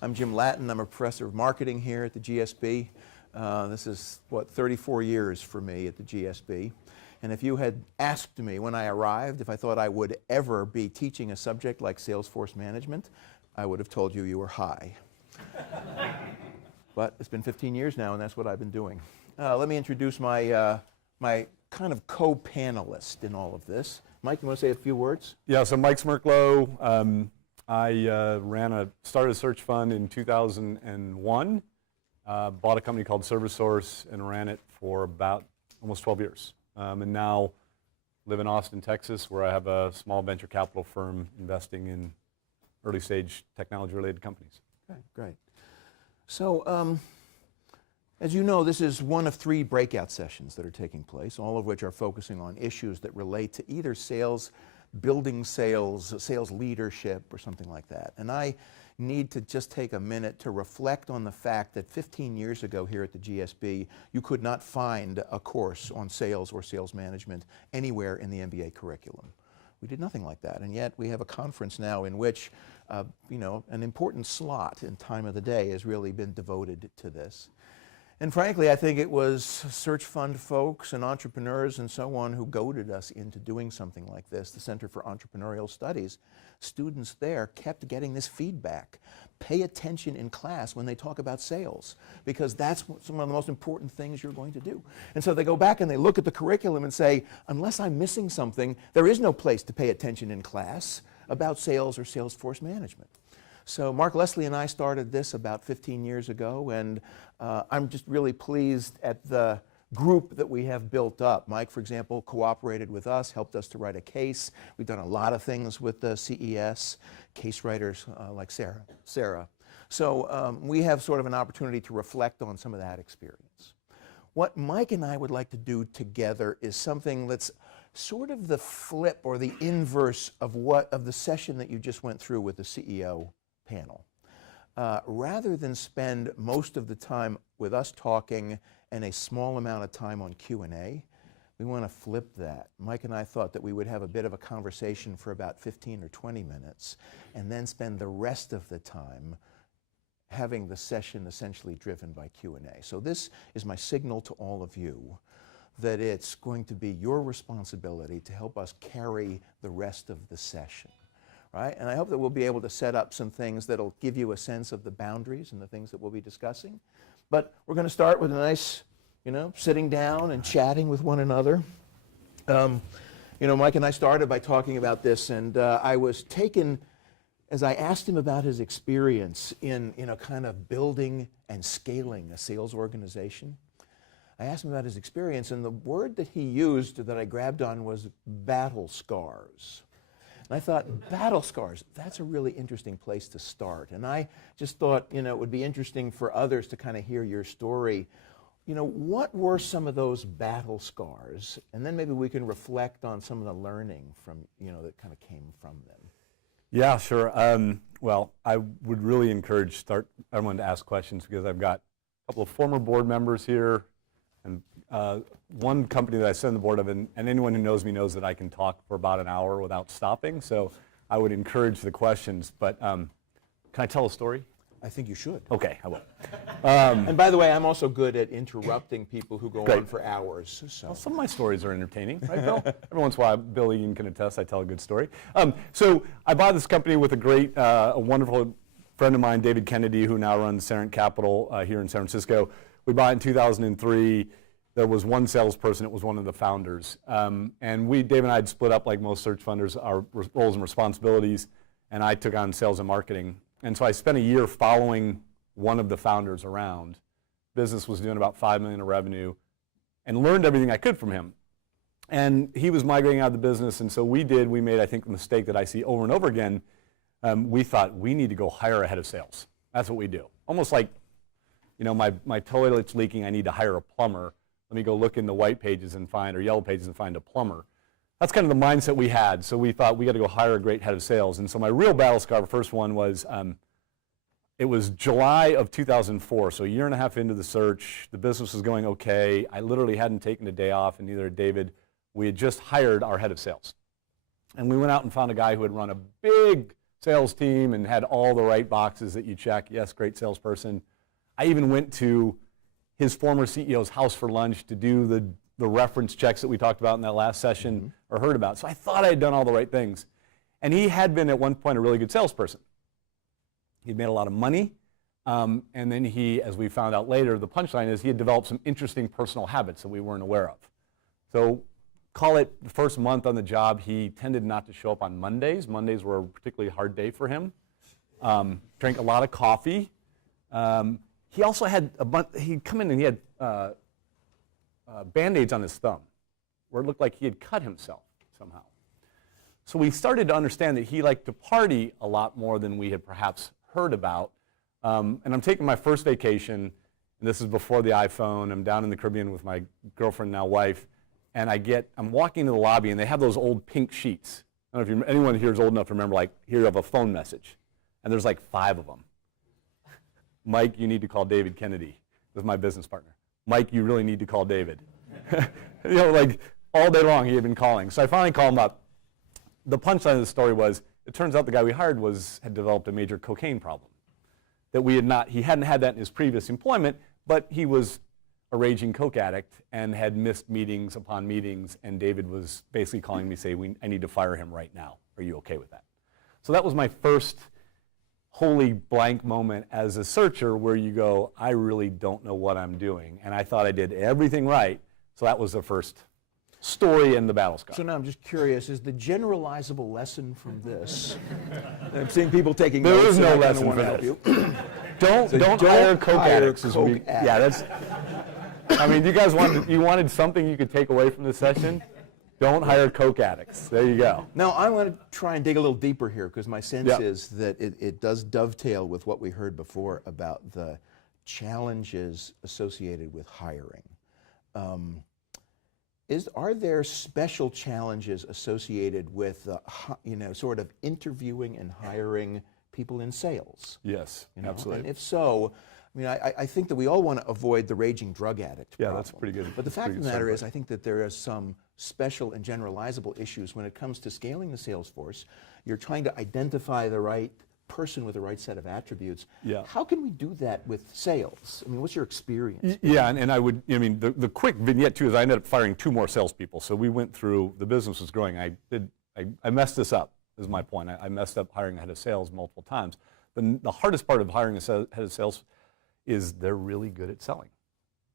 I'm Jim Lattin. I'm a professor of marketing here at the GSB. This is, 34 years for me at the GSB. And if you had asked me when I arrived if I thought I would ever be teaching a subject like Salesforce management, I would have told you you were high. But it's been 15 years now, and that's what I've been doing. Let me introduce my, my kind of co-panelist in all of this. Mike, you want to say a few words? Yeah, so Mike Smerklo. I started a search fund in 2001, bought a company called ServiceSource and ran it for about almost 12 years. And now live in Austin, Texas, where I have a small venture capital firm investing in early stage technology related companies. Okay, great. So, as you know, this is one of 3 breakout sessions that are taking place, all of which are focusing on issues that relate to either sales, building sales, sales leadership, or something like that. And I need to just take a minute to reflect on the fact that 15 years ago here at the GSB, you could not find a course on sales or sales management anywhere in the MBA curriculum. We did nothing like that, and yet we have a conference now in which, you know, an important slot in time of the day has really been devoted to this. And frankly, I think it was search fund folks and entrepreneurs and so on who goaded us into doing something like this. The Center for Entrepreneurial Studies, students there kept getting this feedback. Pay attention in class when they talk about sales, because that's some of the most important things you're going to do. And so they go back and they look at the curriculum and say, unless I'm missing something, there is no place to pay attention in class about sales or Salesforce management. So Mark Leslie and I started this about 15 years ago, and I'm just really pleased at the group that we have built up. Mike, for example, cooperated with us, helped us to write a case. We've done a lot of things with the CES, case writers like Sarah. So we have sort of an opportunity to reflect on some of that experience. What Mike and I would like to do together is something that's sort of the flip or the inverse of the session that you just went through with the CEO panel. Rather than spend most of the time with us talking and a small amount of time on Q&A, we want to flip that. Mike and I thought that we would have a bit of a conversation for about 15 or 20 minutes and then spend the rest of the time having the session essentially driven by Q&A. So this is my signal to all of you that it's going to be your responsibility to help us carry the rest of the session. Right? And I hope that we'll be able to set up some things that'll give you a sense of the boundaries and the things that we'll be discussing. But we're going to start with a nice, you know, sitting down and chatting with one another. You know, Mike and I started by talking about this, and I was taken, as I asked him about his experience in, you know, kind of building and scaling a sales organization. I asked him about his experience, and the word that he used that I grabbed on was battle scars. And I thought, battle scars, that's a really interesting place to start. And I just thought, you know, it would be interesting for others to kind of hear your story. You know, what were some of those battle scars? And then maybe we can reflect on some of the learning from, you know, that kind of came from them. Yeah, sure. Well, I would really encourage everyone to ask questions, because I've got a couple of former board members here, and one company that I sit on the board of, and anyone who knows me knows that I can talk for about an hour without stopping, so I would encourage the questions. But can I tell a story? I think you should. Okay, I will. And by the way, I'm also good at interrupting people who go on for hours. So. Well, some of my stories are entertaining, right, Bill? Every once in a while, Bill Egan can attest, I tell a good story. So I bought this company with a wonderful friend of mine, David Kennedy, who now runs Sarant Capital here in San Francisco. We bought it in 2003. There was one salesperson. It was one of the founders. And Dave and I had split up, like most search funders, our roles and responsibilities, and I took on sales and marketing. And so I spent a year following one of the founders around. Business was doing about $5 million of revenue, and learned everything I could from him. And he was migrating out of the business, and so we made, I think, the mistake that I see over and over again. We thought, we need to go hire a head of sales. That's what we do. Almost like, you know, my toilet's leaking, I need to hire a plumber. Let me go look in the white pages and or yellow pages and find a plumber. That's kind of the mindset we had. So we thought, we got to go hire a great head of sales. And so my real battle scar, the first one was, it was July of 2004, so a year and a half into the search. The business was going okay. I literally hadn't taken a day off, and neither had David. We had just hired our head of sales. And we went out and found a guy who had run a big sales team and had all the right boxes that you check. Yes, great salesperson. I even went to his former CEO's house for lunch to do the reference checks that we talked about in that last session or heard about. So I thought I had done all the right things. And he had been at one point a really good salesperson. He'd made a lot of money. And then he, as we found out later, the punchline is he had developed some interesting personal habits that we weren't aware of. So call it the first month on the job, he tended not to show up on Mondays. Mondays were a particularly hard day for him. Drank a lot of coffee. He also had he'd come in and he had Band-Aids on his thumb where it looked like he had cut himself somehow. So we started to understand that he liked to party a lot more than we had perhaps heard about. And I'm taking my first vacation, and this is before the iPhone. I'm down in the Caribbean with my girlfriend, now wife, and I'm walking to the lobby, and they have those old pink sheets. I don't know if anyone here is old enough to remember, like, here you have a phone message, and there's like 5 of them. Mike, you need to call David Kennedy. This is my business partner. Mike, you really need to call David. Like all day long he had been calling. So I finally called him up. The punchline of the story was, it turns out the guy we hired had developed a major cocaine problem. That he hadn't had that in his previous employment, but he was a raging coke addict and had missed meetings upon meetings, and David was basically calling me saying, I need to fire him right now. Are you okay with that? So that was my first wholly blank moment as a searcher where you go, I really don't know what I'm doing. And I thought I did everything right. So that was the first story in the battle scar. So now I'm just curious, is the generalizable lesson from this, I'm seeing people taking notes. There is no and I lesson kinda for wanna this. help you. Don't hire coke addicts. Coke addicts. Yeah, that's, I mean, you guys wanted something you could take away from this session? Don't hire coke addicts. There you go. Now, I want to try and dig a little deeper here because my sense Yeah. is that it does dovetail with what we heard before about the challenges associated with hiring. Are there special challenges associated with, sort of interviewing and hiring people in sales? Yes, absolutely. And if so, I mean, I think that we all want to avoid the raging drug addict Yeah, problem. that's pretty good. But the fact of the Pretty matter good is, I think that there are some special and generalizable issues when it comes to scaling the sales force. You're trying to identify the right person with the right set of attributes. Yeah. How can we do that with sales? I mean, what's your experience? Yeah, and the quick vignette too is I ended up firing 2 more salespeople. So we went through, the business was growing. I messed this up, is my point. I messed up hiring a head of sales multiple times. The hardest part of hiring a head of sales is they're really good at selling.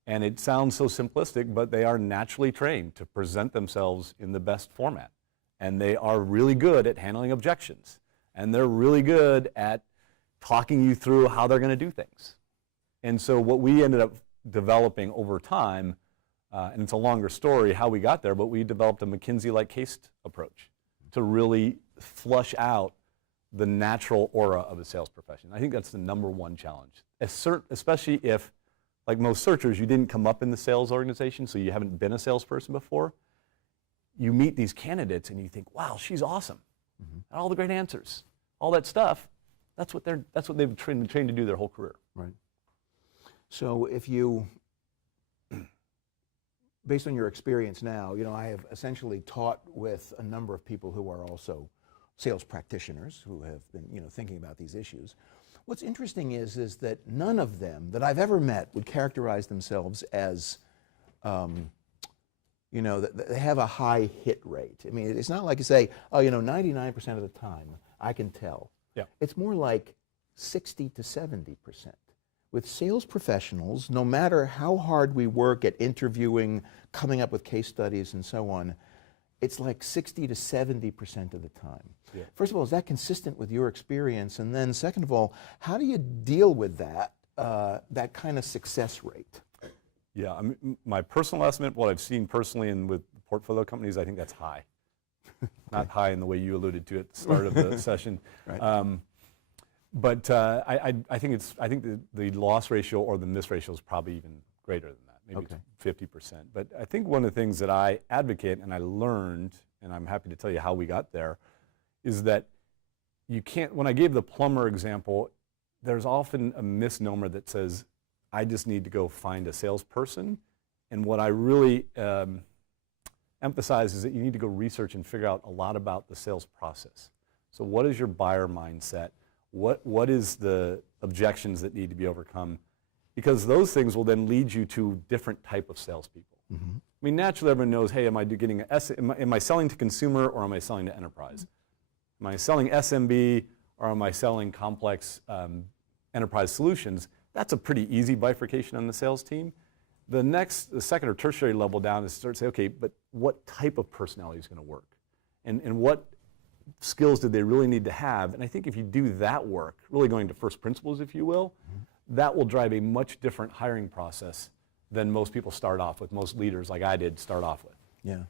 And it sounds so simplistic, but they are naturally trained to present themselves in the best format. And they are really good at handling objections. And they're really good at talking you through how they're going to do things. And so what we ended up developing over time, and it's a longer story how we got there, but we developed a McKinsey-like case approach to really flush out the natural aura of a sales profession. I think that's the #1 challenge, especially if, like most searchers, you didn't come up in the sales organization, so you haven't been a salesperson before. You meet these candidates and you think, wow, she's awesome. Mm-hmm. All the great answers, all that stuff, that's what they've been trained to do their whole career. Right. So if you, based on your experience now, I have essentially taught with a number of people who are also sales practitioners who have been, thinking about these issues. What's interesting is that none of them that I've ever met would characterize themselves as, that they have a high hit rate. I mean, it's not like you say, 99% of the time, I can tell. Yeah. It's more like 60 to 70%. With sales professionals, no matter how hard we work at interviewing, coming up with case studies and so on, it's like 60 to 70% of the time. Yeah. First of all, is that consistent with your experience? And then second of all, how do you deal with that kind of success rate? Yeah, my personal estimate, what I've seen personally and with portfolio companies, I think that's high. Not high in the way you alluded to at the start of the session. Right. But I think the loss ratio or the miss ratio is probably even greater than that. Maybe it's 50%. But I think one of the things that I advocate and I learned, and I'm happy to tell you how we got there, is that you can't, when I gave the plumber example, there's often a misnomer that says, I just need to go find a salesperson. And what I really emphasize is that you need to go research and figure out a lot about the sales process. So what is your buyer mindset? What is the objections that need to be overcome? Because those things will then lead you to different type of salespeople. Mm-hmm. I mean, naturally everyone knows, hey, am I selling to consumer or am I selling to enterprise? Am I selling SMB or am I selling complex enterprise solutions? That's a pretty easy bifurcation on the sales team. The second or tertiary level down is to start to say, okay, but what type of personality is going to work? And what skills do they really need to have? And I think if you do that work, really going to first principles, if you will, that will drive a much different hiring process than most people start off with, most leaders like I did start off with. Yeah.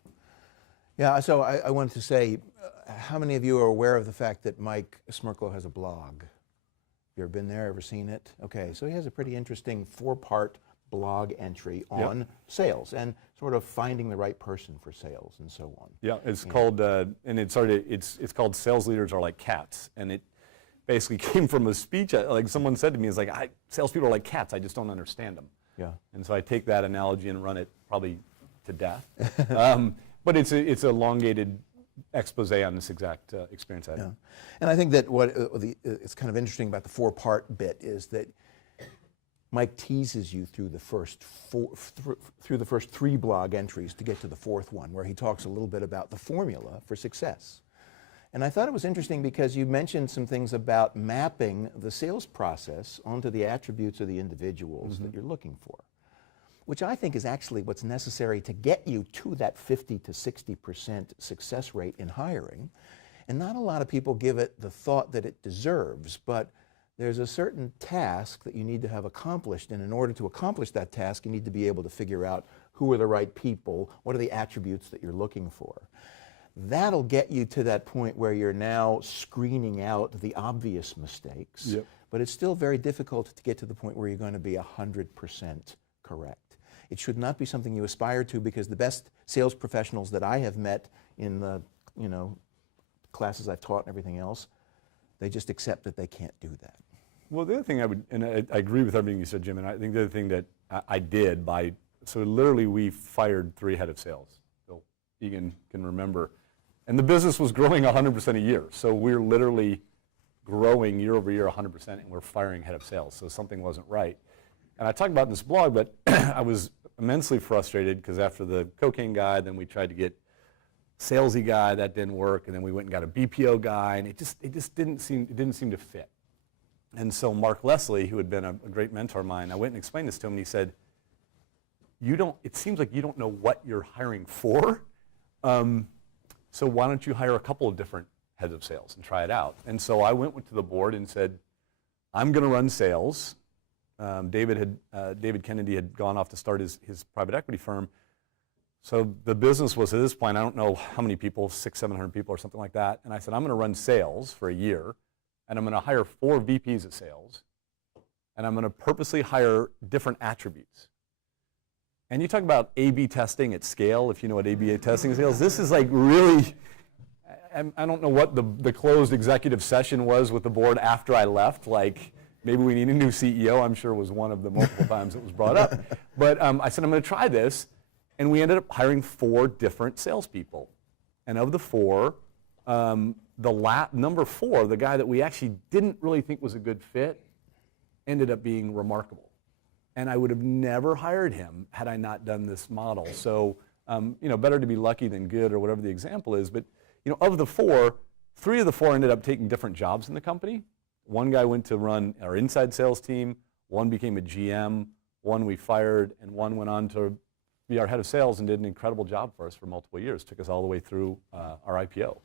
Yeah, so I wanted to say, how many of you are aware of the fact that Mike Smerklo has a blog? You ever been there, ever seen it? Okay, so he has a pretty interesting 4-part blog entry on sales and sort of finding the right person for sales and so on. Yeah, it's called, and it's called Sales Leaders Are Like Cats, and it basically came from a speech, like someone said to me, it's like, salespeople are like cats, I just don't understand them. Yeah. And so I take that analogy and run it probably to death. But it's a elongated expose on this exact experience I had. Yeah. And I think that what it's kind of interesting about the 4-part bit is that Mike teases you through the first 3 blog entries to get to the 4th one, where he talks a little bit about the formula for success. And I thought it was interesting because you mentioned some things about mapping the sales process onto the attributes of the individuals that you're looking for, which I think is actually what's necessary to get you to that 50 to 60% success rate in hiring. And not a lot of people give it the thought that it deserves, but there's a certain task that you need to have accomplished, and in order to accomplish that task, you need to be able to figure out who are the right people, what are the attributes that you're looking for. That'll get you to that point where you're now screening out the obvious mistakes, but it's still very difficult to get to the point where you're going to be 100% correct. It should not be something you aspire to, because the best sales professionals that I have met in the classes I've taught and everything else, they just accept that they can't do that. Well, the other thing I agree with everything you said, Jim, and I think the other thing that I did so literally we fired 3 head of sales. Bill Egan can remember. And the business was growing 100% a year. So we're literally growing year over year 100%, and we're firing head of sales. So something wasn't right. And I talked about in this blog, but I was immensely frustrated because after the cocaine guy, then we tried to get salesy guy, that didn't work, and then we went and got a BPO guy, and it just didn't seem to fit. And so Mark Leslie, who had been a great mentor of mine, I went and explained this to him, and he said, it seems like you don't know what you're hiring for, so why don't you hire a couple of different heads of sales and try it out? And so I went to the board and said, I'm going to run sales. David Kennedy had gone off to start his private equity firm. So the business was, at this point, I don't know how many people, 600-700 people or something like that. And I said, I'm going to run sales for a year, and I'm going to hire 4 VPs of sales, and I'm going to purposely hire different attributes. And you talk about A/B testing at scale, if you know what A/B testing is. This is like really, I don't know what the closed executive session was with the board after I left. Like, maybe we need a new CEO, I'm sure was one of the multiple times it was brought up. But I said, I'm going to try this. And we ended up hiring 4 different salespeople. And of the 4, number 4, the guy that we actually didn't really think was a good fit, ended up being remarkable. And I would have never hired him had I not done this model. So, better to be lucky than good, or whatever the example is. But, of the 4, 3 of the 4 ended up taking different jobs in the company. One guy went to run our inside sales team. One became a GM. One we fired, and one went on to be our head of sales and did an incredible job for us for multiple years. Took us all the way through our IPO.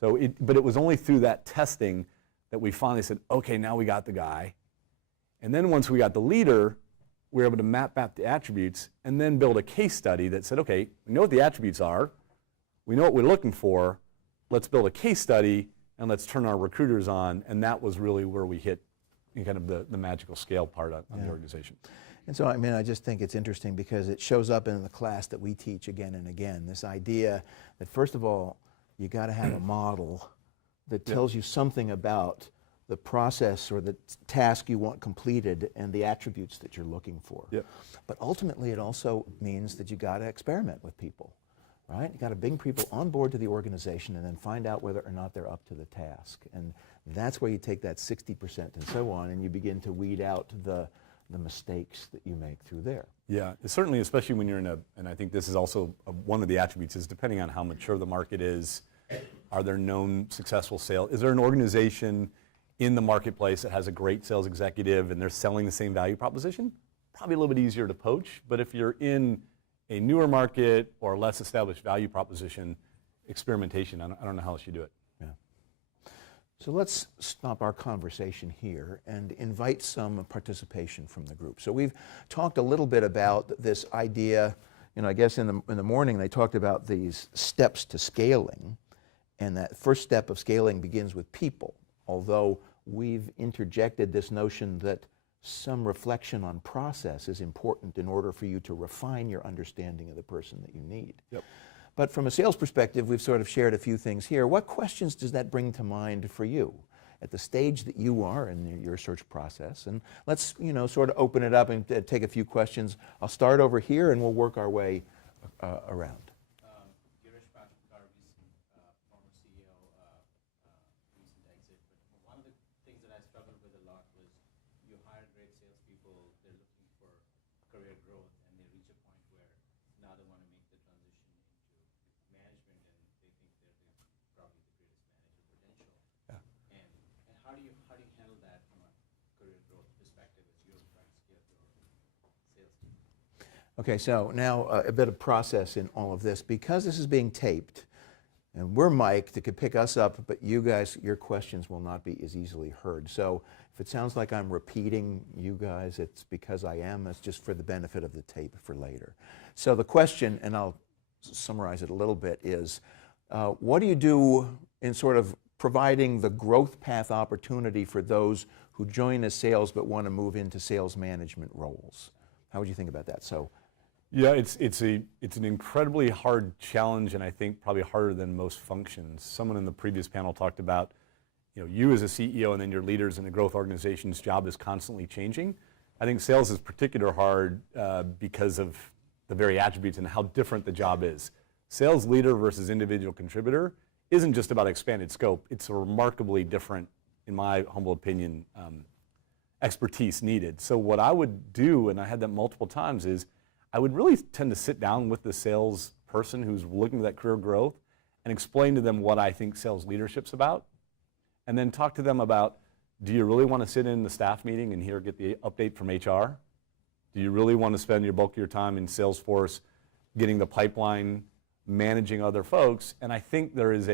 But it was only through that testing that we finally said, okay, now we got the guy. And then once we got the leader, we were able to map the attributes and then build a case study that said, okay, we know what the attributes are. We know what we're looking for. Let's build a case study and let's turn our recruiters on. And that was really where we hit kind of the magical scale part on the organization. And so, I just think it's interesting because it shows up in the class that we teach again and again, this idea that, first of all, you got to have a model that tells you something about the process or the task you want completed and the attributes that you're looking for. But ultimately, it also means that you got to experiment with people. right? You got to bring people on board to the organization and then find out whether or not they're up to the task. And that's where you take that 60% and so on, and you begin to weed out the mistakes that you make through there. Yeah, certainly, especially when you're in and I think this is also one of the attributes is depending on how mature the market is, are there known successful sales? Is there an organization in the marketplace that has a great sales executive and they're selling the same value proposition? Probably a little bit easier to poach, but if you're in a newer market or less established value proposition, experimentation, I don't know how else you do it. Yeah. So let's stop our conversation here and invite some participation from the group. So we've talked a little bit about this idea, I guess in the morning they talked about these steps to scaling, and that first step of scaling begins with people, although we've interjected this notion that some reflection on process is important in order for you to refine your understanding of the person that you need. Yep. But from a sales perspective, we've sort of shared a few things here. What questions does that bring to mind for you at the stage that you are in your search process? And let's, sort of open it up and take a few questions. I'll start over here and we'll work our way around. How do you handle that from a career growth perspective as you're trying to scale your sales team? Okay, so now a bit of process in all of this. Because this is being taped, and we're mic'd, it could pick us up, but you guys, your questions will not be as easily heard. So if it sounds like I'm repeating you guys, it's because I am. It's just for the benefit of the tape for later. So the question, and I'll summarize it a little bit, is what do you do in sort of providing the growth path opportunity for those who join as sales but want to move into sales management roles? How would you think about that? So, yeah, it's an incredibly hard challenge, and I think probably harder than most functions. Someone in the previous panel talked about, you as a CEO and then your leaders in the growth organization's job is constantly changing. I think sales is particularly hard because of the very attributes and how different the job is. Sales leader versus individual contributor isn't just about expanded scope. It's a remarkably different, in my humble opinion, expertise needed. So what I would do, and I had that multiple times, is I would really tend to sit down with the sales person who's looking at that career growth and explain to them what I think sales leadership's about, and then talk to them about, do you really want to sit in the staff meeting and get the update from HR? Do you really want to spend your bulk of your time in Salesforce getting the pipeline, managing other folks? And I think there's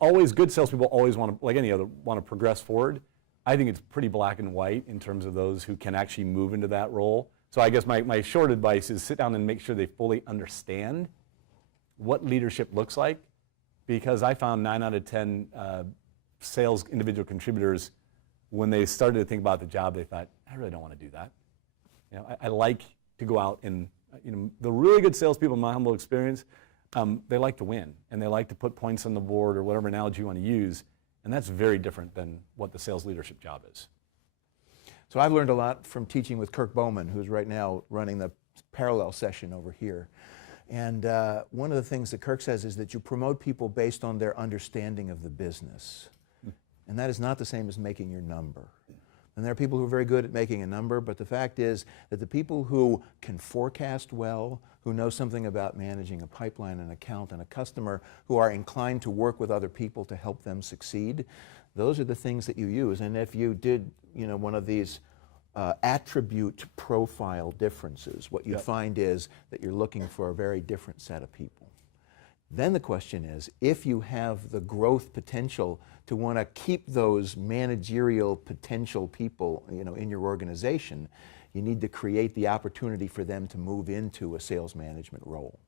always good salespeople always want to, like any other, want to progress forward. I think it's pretty black and white in terms of those who can actually move into that role. So I guess my short advice is sit down and make sure they fully understand what leadership looks like, because I found 9 out of 10 sales individual contributors, when they started to think about the job, they thought, I really don't want to do that. I like to go out and, the really good salespeople, in my humble experience, they like to win, and they like to put points on the board, or whatever analogy you want to use, and that's very different than what the sales leadership job is. So I've learned a lot from teaching with Kirk Bowman, who's right now running the parallel session over here. And one of the things that Kirk says is that you promote people based on their understanding of the business. And that is not the same as making your number. And there are people who are very good at making a number, but the fact is that the people who can forecast well, who know something about managing a pipeline, an account, and a customer, who are inclined to work with other people to help them succeed, those are the things that you use. And if you did, one of these attribute profile differences, what you find is that you're looking for a very different set of people. Then the question is, if you have the growth potential to want to keep those managerial potential people, in your organization, you need to create the opportunity for them to move into a sales management role.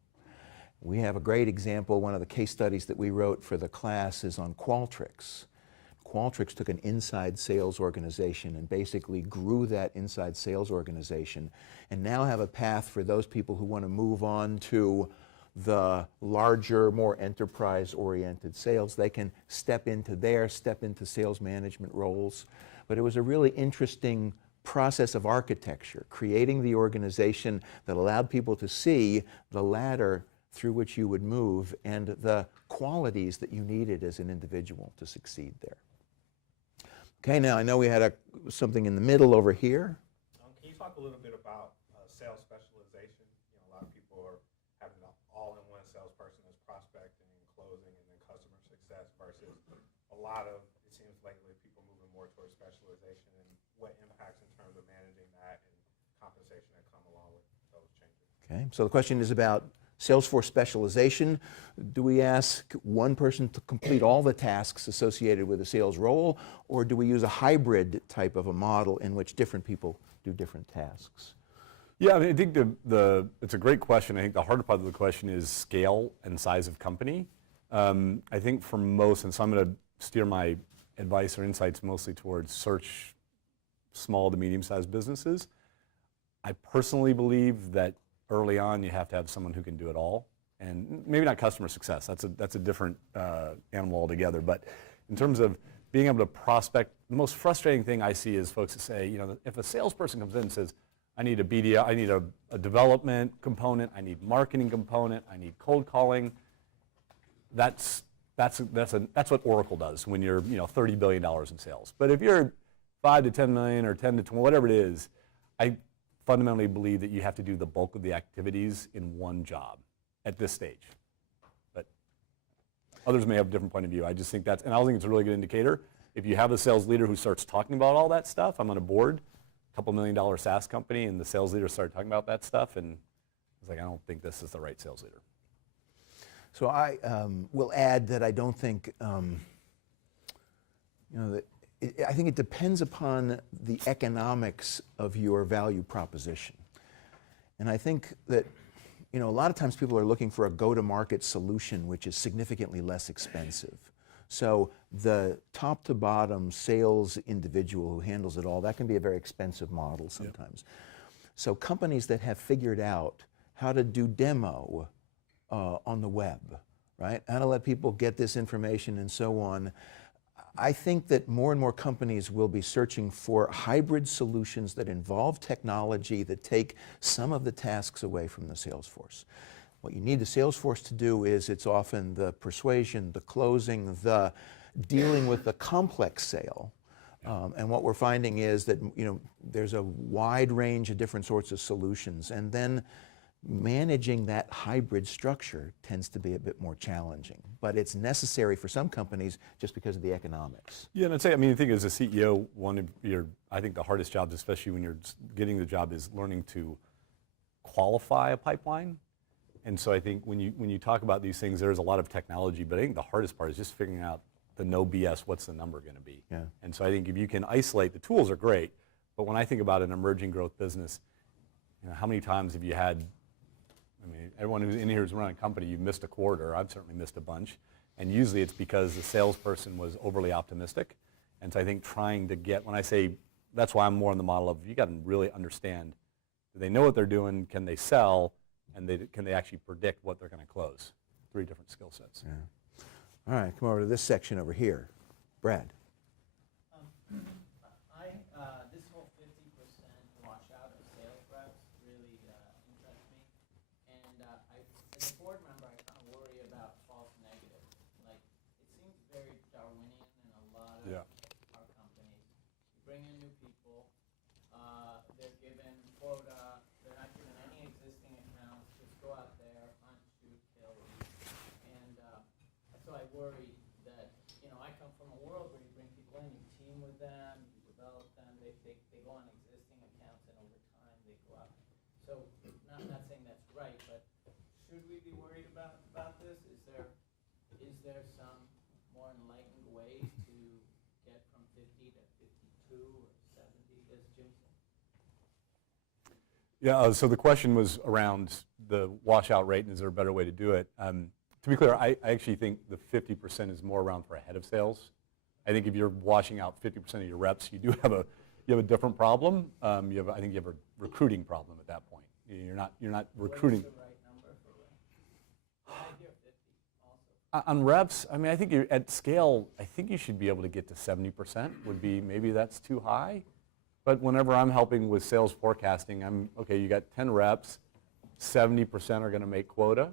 We have a great example. One of the case studies that we wrote for the class is on Qualtrics. Qualtrics took an inside sales organization and basically grew that inside sales organization, and now have a path for those people who want to move on to the larger, more enterprise-oriented sales. They can step into sales management roles. But it was a really interesting process of architecture, creating the organization that allowed people to see the ladder through which you would move and the qualities that you needed as an individual to succeed there. Okay, now I know we had something in the middle over here. Can you talk a little bit about sales specialization? You know, a lot of people are having an all-in-one salesperson as prospecting and closing and then customer success versus a lot of, it seems lately, people moving more towards specialization, and what impacts in terms of managing that and compensation that come along with those changes. Okay, so the question is about Salesforce specialization. Do we ask one person to complete all the tasks associated with a sales role, or do we use a hybrid type of a model in which different people do different tasks? Yeah, I mean, I think it's a great question. I think the harder part of the question is scale and size of company. I think for most, and so I'm going to steer my advice or insights mostly towards search small to medium-sized businesses. I personally believe that early on you have to have someone who can do it all, and maybe not customer success. That's a different animal altogether. But in terms of being able to prospect, the most frustrating thing I see is folks that say, you know, if a salesperson comes in and says, I need a BDI, I need a development component, I need marketing component, I need cold calling. That's what Oracle does when you're, you know, $30 billion in sales. But if you're 5 to 10 million or 10 to 20, whatever it is, I fundamentally believe that you have to do the bulk of the activities in one job at this stage. But others may have a different point of view. I just think and I think it's a really good indicator. If you have a sales leader who starts talking about all that stuff, I'm on a board, $2 million SaaS company, and the sales leader started talking about that stuff, and I was like, I don't think this is the right sales leader. So I will add that I don't think, I think it depends upon the economics of your value proposition. And I think that, you know, a lot of times people are looking for a go-to-market solution which is significantly less expensive. So the top to bottom sales individual who handles it all, that can be a very expensive model sometimes. Yep. So companies that have figured out how to do demo on the web, right? How to let people get this information and so on. I think that more and more companies will be searching for hybrid solutions that involve technology that take some of the tasks away from the sales force. What you need the sales force to do is it's often the persuasion, the closing, the dealing with the complex sale. And what we're finding is that, you know, there's a wide range of different sorts of solutions, and then managing that hybrid structure tends to be a bit more challenging, but it's necessary for some companies just because of the economics. Yeah, and I'd say, I mean, I think as a CEO, I think the hardest jobs, especially when you're getting the job, is learning to qualify a pipeline. And so I think when you talk about these things, there's a lot of technology, but I think the hardest part is just figuring out the no BS, what's the number going to be? Yeah. And so I think if you can isolate, the tools are great, but when I think about an emerging growth business, you know, how many times have you had, I mean, everyone who's in here who's running a company, you've missed a quarter. I've certainly missed a bunch. And usually it's because the salesperson was overly optimistic. And so I think trying to get, when I say, that's why I'm more in the model of, you got to really understand, do they know what they're doing? Can they sell? And can they actually predict what they're going to close? 3 different skill sets. Yeah. All right, come over to this section over here. Brad. This whole 50% washout of sales reps really interests me. And as a board member, I kind of worry about false negatives. Like, it seems very Darwinian in a lot of our companies. You bring in new people, they're given quota, they're not given any existing accounts, just go out there, hunt, shoot, kill. And so I worry that, you know, I come from a world where you bring people in, you team with them, you develop them, they go on existing accounts, and over time they go out. So not saying that's right, but should we be worried about this? Is there some more enlightened way to get from 50 to 52 or 70, as Jim said? Yeah, so the question was around the washout rate, and is there a better way to do it? To be clear, I actually think the 50% is more around for a head of sales. I think if you're washing out 50% of your reps, you do have a different problem. I think you have a recruiting problem at that point. You're not recruiting. What is the right number for reps? I hear 50 also. On reps, I mean, I think at scale, I think you should be able to get to 70%. Would be, maybe that's too high. But whenever I'm helping with sales forecasting, okay, you got 10 reps, 70% are going to make quota.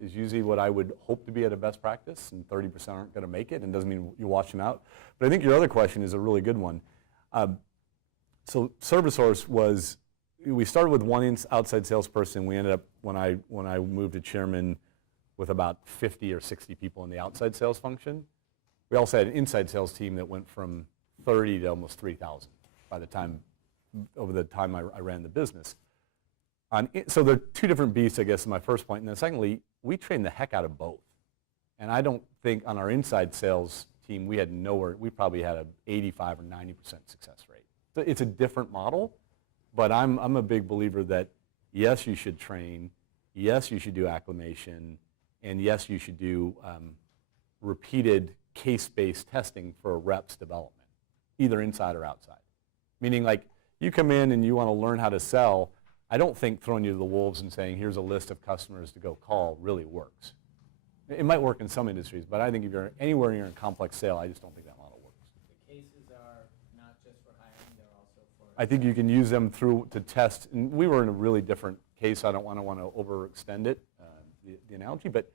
is usually what I would hope to be at a best practice, and 30% aren't going to make it, and doesn't mean you watch them out. But I think your other question is a really good one. So ServiceSource was, we started with one outside salesperson. We ended up, when I moved to chairman, with about 50 or 60 people in the outside sales function. We also had an inside sales team that went from 30 to almost 3,000 by the time, over the time I ran the business. So there are two different beasts, I guess, is my first point. And then secondly, we trained the heck out of both. And I don't think on our inside sales team, we probably had an 85 or 90% success rate. So it's a different model, but I'm a big believer that yes, you should train, yes, you should do acclimation, and yes, you should do repeated case-based testing for reps development, either inside or outside. Meaning, like, you come in and you want to learn how to sell, I don't think throwing you to the wolves and saying, here's a list of customers to go call really works. It might work in some industries, but I think if you're anywhere you're in a complex sale, I just don't think that model works. The cases are not just for hiring, they're also for... I think you can use them to test, and we were in a really different case. I don't want to overextend it, the analogy, but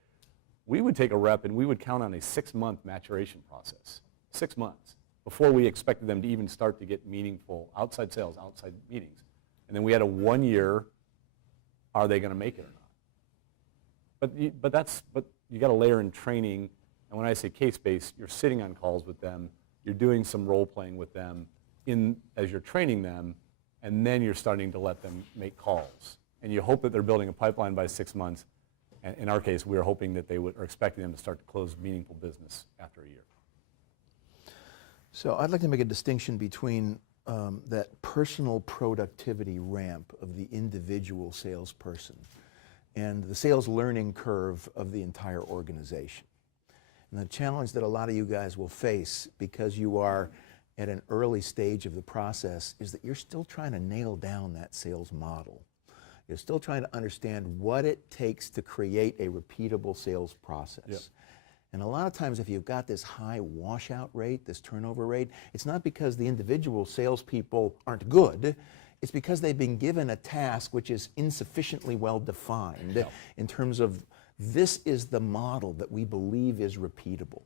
we would take a rep and we would count on a 6-month maturation process, 6 months, before we expected them to even start to get meaningful outside sales, outside meetings. And then we had a 1 year, are they going to make it or not? But you got to layer in training, and when I say case-based, you're sitting on calls with them, you're doing some role-playing with them as you're training them, and then you're starting to let them make calls. And you hope that they're building a pipeline by 6 months. And in our case, we were hoping that they are expecting them to start to close meaningful business after a year. So I'd like to make a distinction between that personal productivity ramp of the individual salesperson and the sales learning curve of the entire organization. And the challenge that a lot of you guys will face, because you are at an early stage of the process, is that you're still trying to nail down that sales model. You're still trying to understand what it takes to create a repeatable sales process. Yep. And a lot of times if you've got this high washout rate, this turnover rate, it's not because the individual salespeople aren't good, it's because they've been given a task which is insufficiently well defined. Yep. In terms of, this is the model that we believe is repeatable.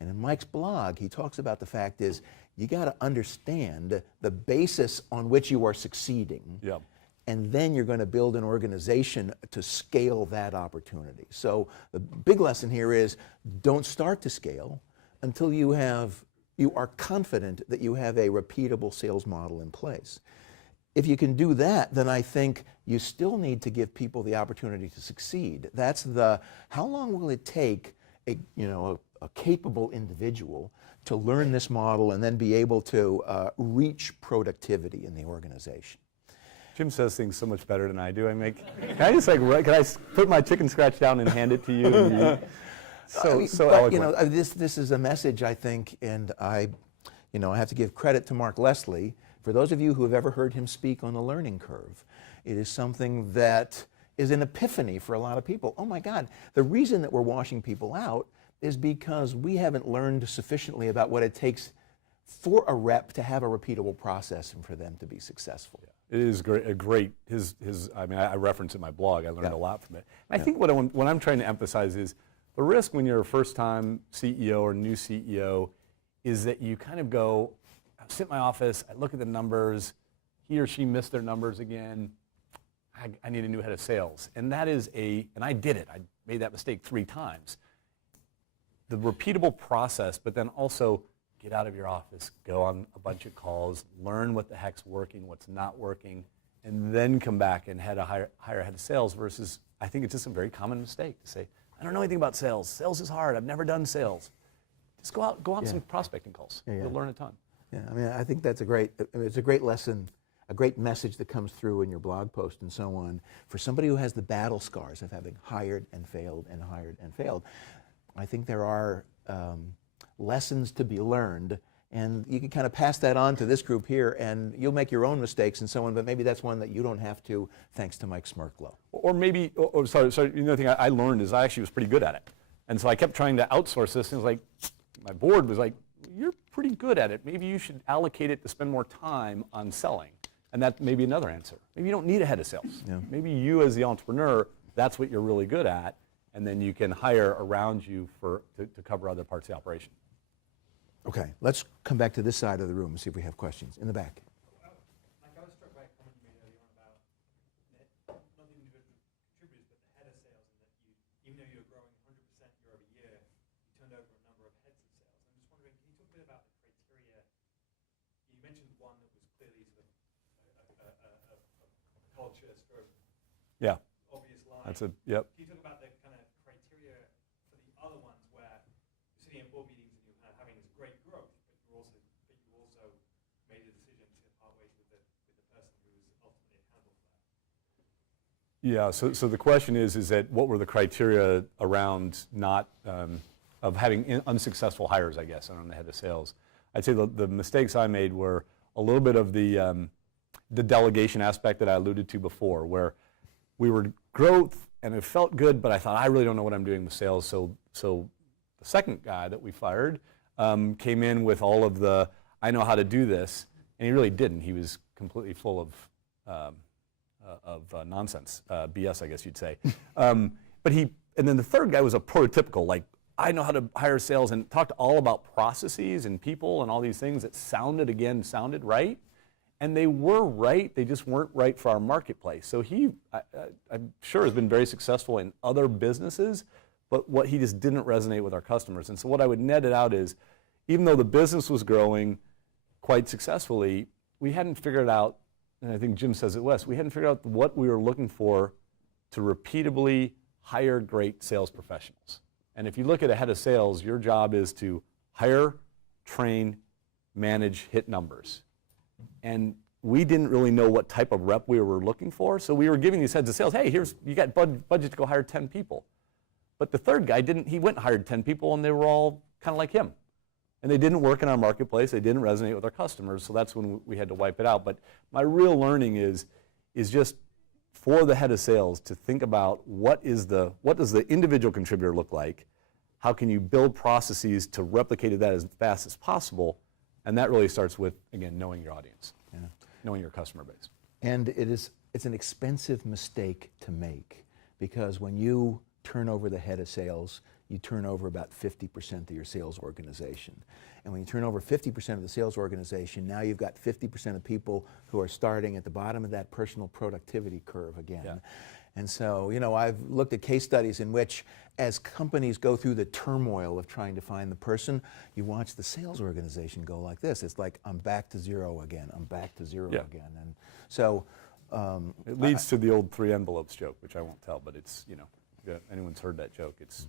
And in Mike's blog, he talks about the fact is, you got to understand the basis on which you are succeeding. Yep. And then you're going to build an organization to scale that opportunity. So the big lesson here is, don't start to scale until you are confident that you have a repeatable sales model in place. If you can do that, then I think you still need to give people the opportunity to succeed. That's how long will it take a capable individual to learn this model and then be able to reach productivity in the organization? Jim says things so much better than I do. Can I put my chicken scratch down and hand it to you? So eloquent. This is a message, I think, and I have to give credit to Mark Leslie. For those of you who have ever heard him speak on the learning curve, it is something that is an epiphany for a lot of people. Oh my God, the reason that we're washing people out is because we haven't learned sufficiently about what it takes for a rep to have a repeatable process and for them to be successful. Yeah. It is great. I reference it in my blog. I learned a lot from it. And I think what I'm trying to emphasize is the risk when you're a first-time CEO or new CEO is that you kind of go, I sit in my office, I look at the numbers, he or she missed their numbers again, I need a new head of sales. And that is and I did it. I made that mistake 3 times. The repeatable process, but then also get out of your office, go on a bunch of calls, learn what the heck's working, what's not working, and then come back and hire head of sales versus, I think it's just a very common mistake to say, I don't know anything about sales. Sales is hard. I've never done sales. Just go on some prospecting calls. Yeah. You'll learn a ton. Yeah, I think that's it's a great lesson, a great message that comes through in your blog post and so on. For somebody who has the battle scars of having hired and failed and hired and failed, I think there are lessons to be learned, and you can kind of pass that on to this group here, and you'll make your own mistakes and so on, but maybe that's one that you don't have to, thanks to Mike Smerklo. Or maybe, sorry, another thing I learned is I actually was pretty good at it. And so I kept trying to outsource this, and it was like, my board was like, you're pretty good at it. Maybe you should allocate it to spend more time on selling. And that may be another answer. Maybe you don't need a head of sales. Yeah. Maybe you as the entrepreneur, that's what you're really good at, and then you can hire around you to cover other parts of the operation. Okay, let's come back to this side of the room and see if we have questions. In the back. Like I was struck by a comment you made earlier on about not the individual contributors, but the head of sales, and that you, even though you're growing 100% year over year, you turned over a number of heads of sales. I'm just wondering, can you talk a bit about the criteria? You mentioned one that was clearly sort of a culture sort of Yeah, obvious line. yep. Can you talk about the kind of criteria for the other ones where you're sitting in board meetings and you're kind of having this great growth, but you also made a decision to part ways with the person who was ultimately accountable for that? Yeah, so the question is that what were the criteria around not, of having unsuccessful hires, I guess, on the head of sales? I'd say the mistakes I made were a little bit of the delegation aspect that I alluded to before, where we were growth and it felt good, but I thought, I really don't know what I'm doing with sales. So the second guy that we fired came in with all of the, I know how to do this, and he really didn't. He was completely full of nonsense, BS, I guess you'd say. And then the third guy was a prototypical, like, I know how to hire sales, and talked all about processes and people and all these things that sounded right. And they were right, they just weren't right for our marketplace. So I'm sure, has been very successful in other businesses, but what he just didn't resonate with our customers. And so what I would net it out is, even though the business was growing quite successfully, we hadn't figured out, and I think Jim says it best, we hadn't figured out what we were looking for to repeatably hire great sales professionals. And if you look at a head of sales, your job is to hire, train, manage, hit numbers. And we didn't really know what type of rep we were looking for, so we were giving these heads of sales, hey, you got budget to go hire 10 people. But the third guy he went and hired 10 people, and they were all kind of like him. And they didn't work in our marketplace, they didn't resonate with our customers, so that's when we had to wipe it out. But my real learning is just for the head of sales to think about what does the individual contributor look like, how can you build processes to replicate that as fast as possible, and that really starts with, again, knowing your audience, knowing your customer base. And it's an expensive mistake to make, because when you turn over the head of sales, you turn over about 50% of your sales organization. And when you turn over 50% of the sales organization, now you've got 50% of people who are starting at the bottom of that personal productivity curve again. Yeah. And so, I've looked at case studies in which, as companies go through the turmoil of trying to find the person, you watch the sales organization go like this. It's like, I'm back to zero again, I'm back to zero again. And so it leads to the old 3 envelopes joke, which I won't tell, but it's, if anyone's heard that joke, it's,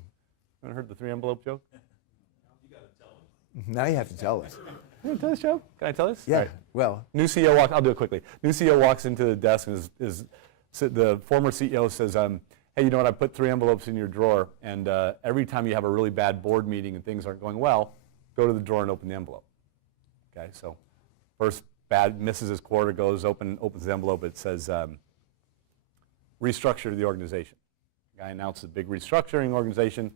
anyone heard the 3 envelope joke? You got to tell us. now you have to tell us. You want to tell this joke? Can I tell this? Yeah, All right. well, New CEO I'll do it quickly. New CEO walks into the desk and so the former CEO says, hey, you know what, I put 3 envelopes in your drawer, and every time you have a really bad board meeting and things aren't going well, go to the drawer and open the envelope. Okay, so first bad, misses his quarter, opens the envelope, it says, restructure the organization. The guy announces a big restructuring organization.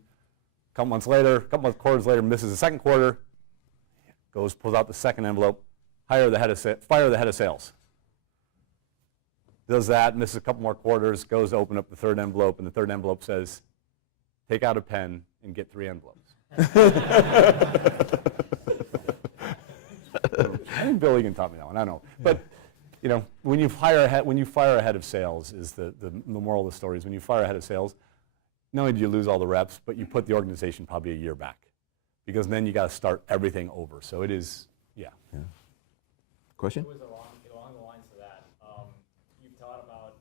A couple quarters later, misses the second quarter, pulls out the second envelope, fire the head of sales. Does that, misses a couple more quarters, goes to open up the third envelope, and the third envelope says, take out a pen and get 3 envelopes. I think Bill Egan taught me that one, I don't know. But when you fire a head of sales, is the moral of the story is, when you fire a head of sales, not only do you lose all the reps, but you put the organization probably a year back, because then you got to start everything over. So it is, yeah. Question? It was along the lines of that. You've taught about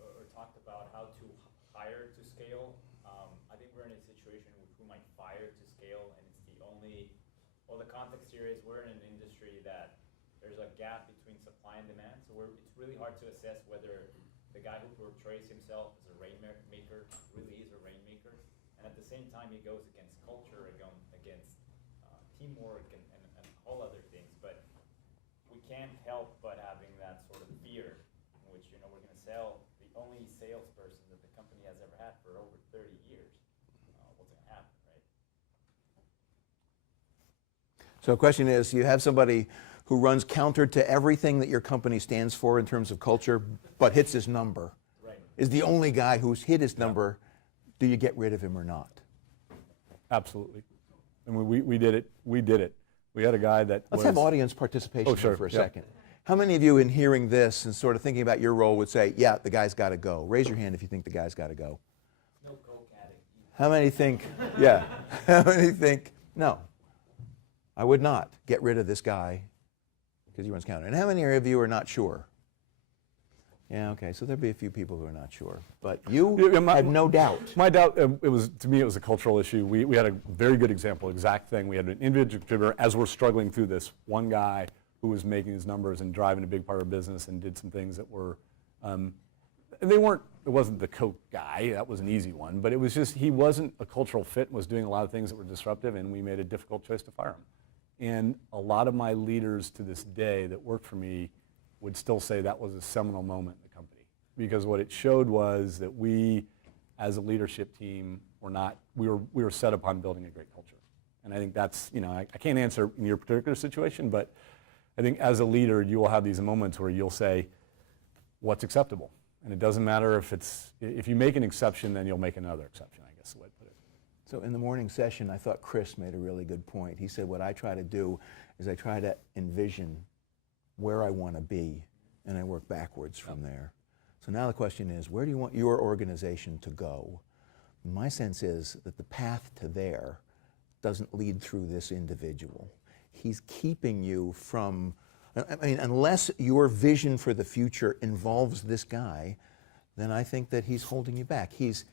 or talked about how to hire to scale. I think we're in a situation which we might fire to scale, and it's the context here is we're in an industry that there's a gap between supply and demand. So it's really hard to assess whether the guy who portrays himself as a rainmaker really is a rainmaker, and at the same time he goes against culture, against teamwork, and all other things. But we can't help but having that sort of fear in which we're going to sell the only salesperson that the company has ever had for over 30 years. What's going to happen, right? So the question is, you have somebody who runs counter to everything that your company stands for in terms of culture, but hits his number. Right. Is the only guy who's hit his number do you get rid of him or not? Absolutely. And we did it. We did it. We had a guy that Let's was, have audience participation Oh, sure, here for a yeah. second. How many of you in hearing this and sort of thinking about your role would say, yeah, the guy's got to go? Raise your hand if you think the guy's got to go. No coke addict. How many think, yeah, how many think, no, I would not get rid of this guy because he runs counter? And how many of you are not sure? Yeah, okay, so there'd be a few people who are not sure. But you had no doubt. My doubt, to me, it was a cultural issue. We had a very good example, exact thing. We had an individual contributor, as we're struggling through this, one guy who was making his numbers and driving a big part of business and did some things that were, it wasn't the Coke guy, that was an easy one, but it was just, he wasn't a cultural fit and was doing a lot of things that were disruptive, and we made a difficult choice to fire him. And a lot of my leaders to this day that worked for me would still say that was a seminal moment in the company, because what it showed was that we, as a leadership team, we were set upon building a great culture. And I think that's, I can't answer in your particular situation, but I think as a leader, you will have these moments where you'll say, what's acceptable? And it doesn't matter if you make an exception, then you'll make another exception, I guess is the way to put it. So in the morning session, I thought Chris made a really good point. He said, what I try to do is I try to envision where I want to be, and I work backwards from there. So now the question is, where do you want your organization to go? My sense is that the path to there doesn't lead through this individual. He's keeping you from, I mean, unless your vision for the future involves this guy, then I think that he's holding you back. He's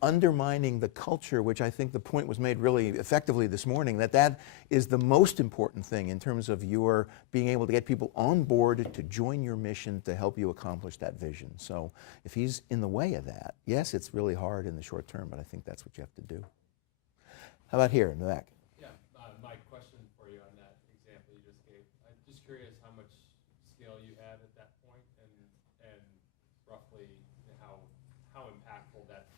undermining the culture, which I think the point was made really effectively this morning, that is the most important thing in terms of your being able to get people on board to join your mission to help you accomplish that vision. So if he's in the way of that, yes, it's really hard in the short term, but I think that's what you have to do. How about here in the back? Yeah, my question for you on that example you just gave. I'm just curious how much scale you had at that point, and roughly how impactful that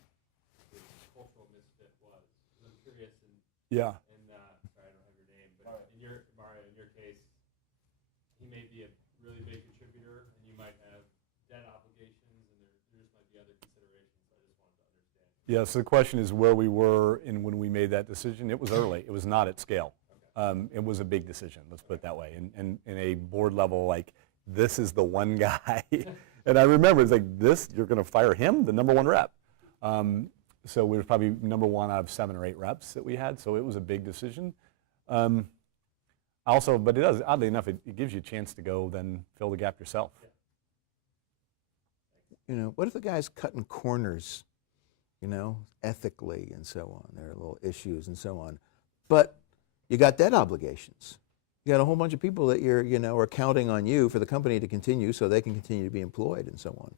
cultural misfit was. I'm curious. Yeah. Sorry, I don't have your name, but in your case, he may be a really big contributor, and you might have debt obligations, and there just might be other considerations. I just wanted to understand. Yeah, so the question is where we were when we made that decision. It was early. It was not at scale. Okay. It was a big decision, let's put it that way. And in a board level, like, this is the one guy. And I remember, it's like, you're going to fire him, the number one rep. So we were probably number one out of 7 or 8 reps that we had, so it was a big decision. But it does, oddly enough, it gives you a chance to go then fill the gap yourself. What if the guy's cutting corners, ethically and so on? There are little issues and so on. But you got debt obligations. You got a whole bunch of people that are counting on you for the company to continue so they can continue to be employed and so on.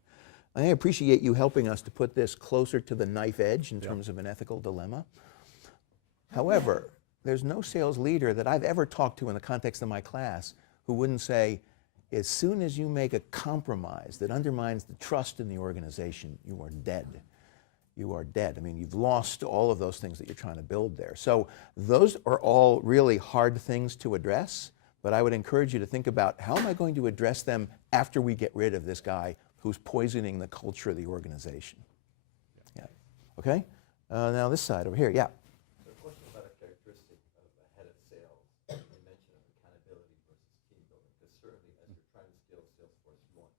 I appreciate you helping us to put this closer to the knife edge in terms of an ethical dilemma. However, there's no sales leader that I've ever talked to in the context of my class who wouldn't say, as soon as you make a compromise that undermines the trust in the organization, you are dead. You are dead. I mean, you've lost all of those things that you're trying to build there. So those are all really hard things to address, but I would encourage you to think about, how am I going to address them after we get rid of this guy who's poisoning the culture of the organization? Yeah. Okay? Now this side over here, yeah. So a question about a characteristic of a head of sales. You mentioned of accountability versus team building, because certainly as you're trying to scale Salesforce, you want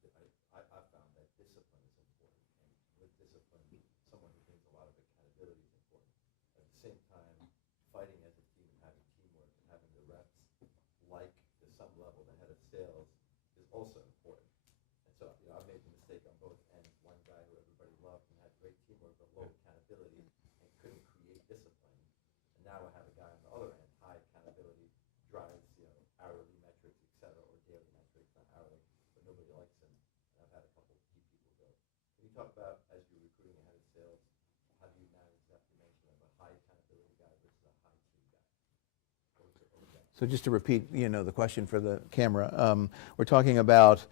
I've found that discipline is important, and with discipline, someone who brings a lot of accountability is important. At the same time, fighting as a team and having teamwork and having the reps like to some level the head of sales is also important. And so I've made the mistake on both ends. One guy who everybody loved and had great teamwork but low accountability and couldn't create discipline. And now I have a guy on the other end, high accountability, drives hourly metrics, et cetera, or daily metrics, not hourly, but nobody likes him. And I've had a couple of key people go. Can you talk about, as you're recruiting a head of sales, how do you manage that dimension of a high accountability guy versus a high team guy? So just to repeat, the question for the camera, we're talking about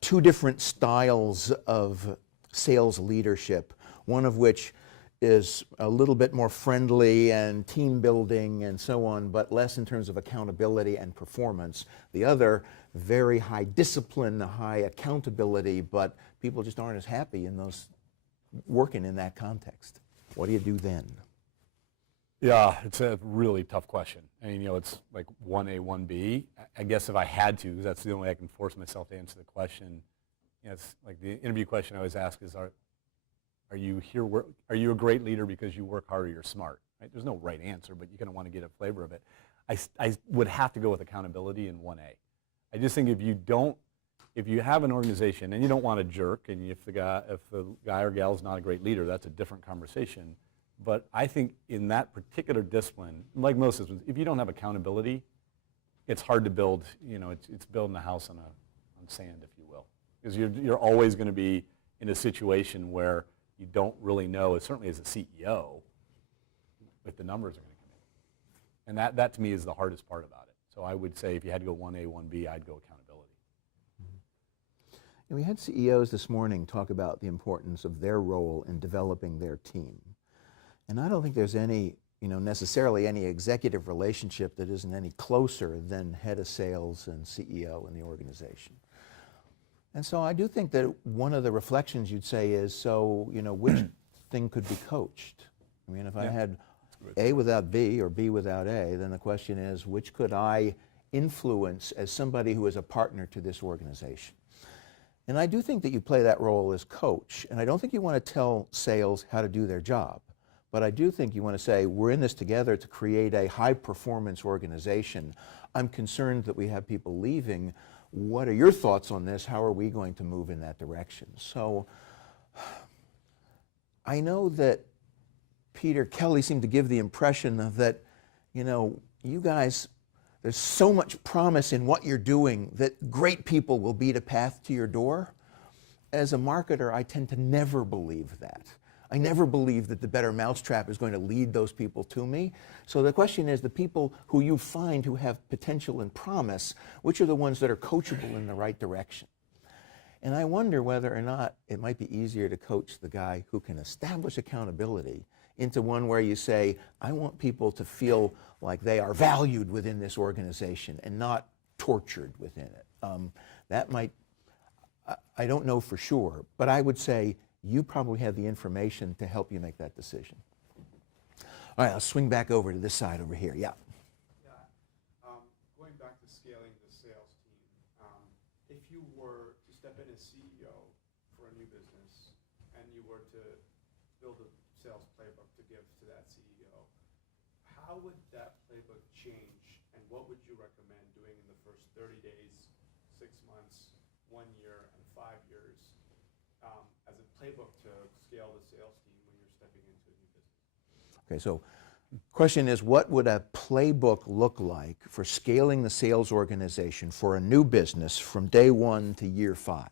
2 different styles of sales leadership, one of which is a little bit more friendly and team building and so on, but less in terms of accountability and performance. The other, very high discipline, high accountability, but people just aren't as happy in those working in that context? What do you do then? Yeah, it's a really tough question. I mean, it's like 1A, 1B. I guess if I had to, because that's the only way I can force myself to answer the question, it's like the interview question I always ask is, are you a great leader because you work hard or you're smart? Right? There's no right answer, but you're going to want to get a flavor of it. I would have to go with accountability in 1A. I just think if you have an organization and you don't want a jerk, and if the guy or gal is not a great leader, that's a different conversation. But I think in that particular discipline, like most disciplines, if you don't have accountability, it's hard to build. It's building a house on sand, if you will, because you're always going to be in a situation where you don't really know, certainly as a CEO, if the numbers are going to come in. And that to me is the hardest part about it. So I would say if you had to go 1A, 1B, I'd go accountability. And we had CEOs this morning talk about the importance of their role in developing their team. And I don't think there's necessarily any executive relationship that isn't any closer than head of sales and CEO in the organization. And so I do think that one of the reflections you'd say is, which thing could be coached? I mean, if I had A without B or B without A, then the question is, which could I influence as somebody who is a partner to this organization? And I do think that you play that role as coach, and I don't think you want to tell sales how to do their job. But I do think you want to say, we're in this together to create a high-performance organization. I'm concerned that we have people leaving. What are your thoughts on this? How are we going to move in that direction? So I know that Peter Kelly seemed to give the impression that, you guys, there's so much promise in what you're doing that great people will beat a path to your door. As a marketer, I tend to never believe that. I never believe that the better mousetrap is going to lead those people to me. So the question is, the people who you find who have potential and promise, which are the ones that are coachable in the right direction? And I wonder whether or not it might be easier to coach the guy who can establish accountability into one where you say, I want people to feel like they are valued within this organization and not tortured within it. That might, I don't know for sure, but I would say you probably have the information to help you make that decision. All right, I'll swing back over to this side over here. Yeah. Going back to scaling the sales team, if you were to step in as CEO for a new business and you were to build a sales playbook to give to that CEO, how would that playbook change, and what would you recommend doing in the first 30 days, 6 months, 1 year, and 5 years as a playbook to scale the sales team when you're stepping into a new business? Okay, so question is, what would a playbook look like for scaling the sales organization for a new business from day 1 to year 5?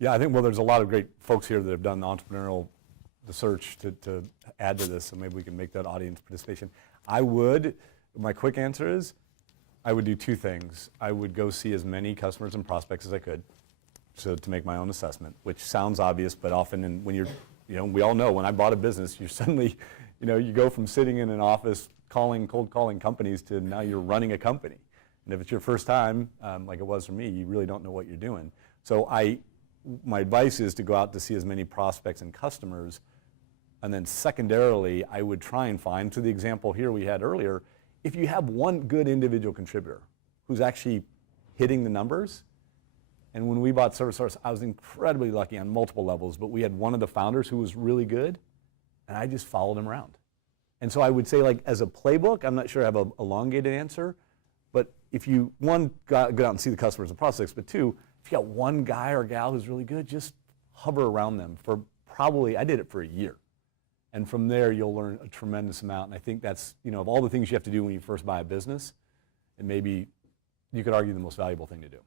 Yeah, I think, there's a lot of great folks here that have done the search to add to this, so maybe we can make that audience participation. My quick answer is, I would do 2 things. I would go see as many customers and prospects as I could, so to make my own assessment, which sounds obvious, but often when you're, we all know when I bought a business, you're suddenly, you go from sitting in an office cold calling companies to now you're running a company. And if it's your first time, like it was for me, you really don't know what you're doing. So my advice is to go out to see as many prospects and customers, and then secondarily, I would try and find, to the example here we had earlier, if you have one good individual contributor who's actually hitting the numbers. And when we bought ServiceSource, I was incredibly lucky on multiple levels, but we had one of the founders who was really good, and I just followed him around. And so I would say, as a playbook, I'm not sure I have an elongated answer, but if you, one, go out and see the customers and prospects, but 2, if you got one guy or gal who's really good, just hover around them for I did it for a year. And from there, you'll learn a tremendous amount. And I think that's, of all the things you have to do when you first buy a business, and maybe you could argue the most valuable thing to do.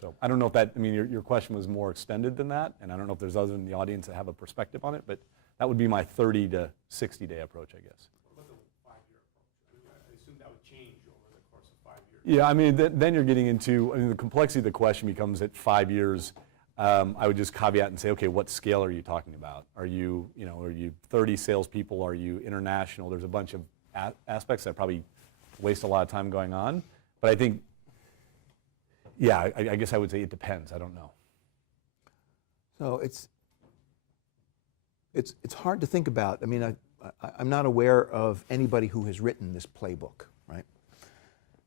So I don't know if your question was more extended than that, and I don't know if there's others in the audience that have a perspective on it, but that would be my 30 to 60-day approach, I guess. What about the 5-year approach? I assume that would change over the course of 5 years. Yeah, then you're getting into, the complexity of the question becomes at 5 years, I would just caveat and say, okay, what scale are you talking about? Are you 30 salespeople? Are you international? There's a bunch of aspects that probably waste a lot of time going on, but I think, I guess I would say it depends. I don't know. So it's hard to think about. I mean, I'm not aware of anybody who has written this playbook, right?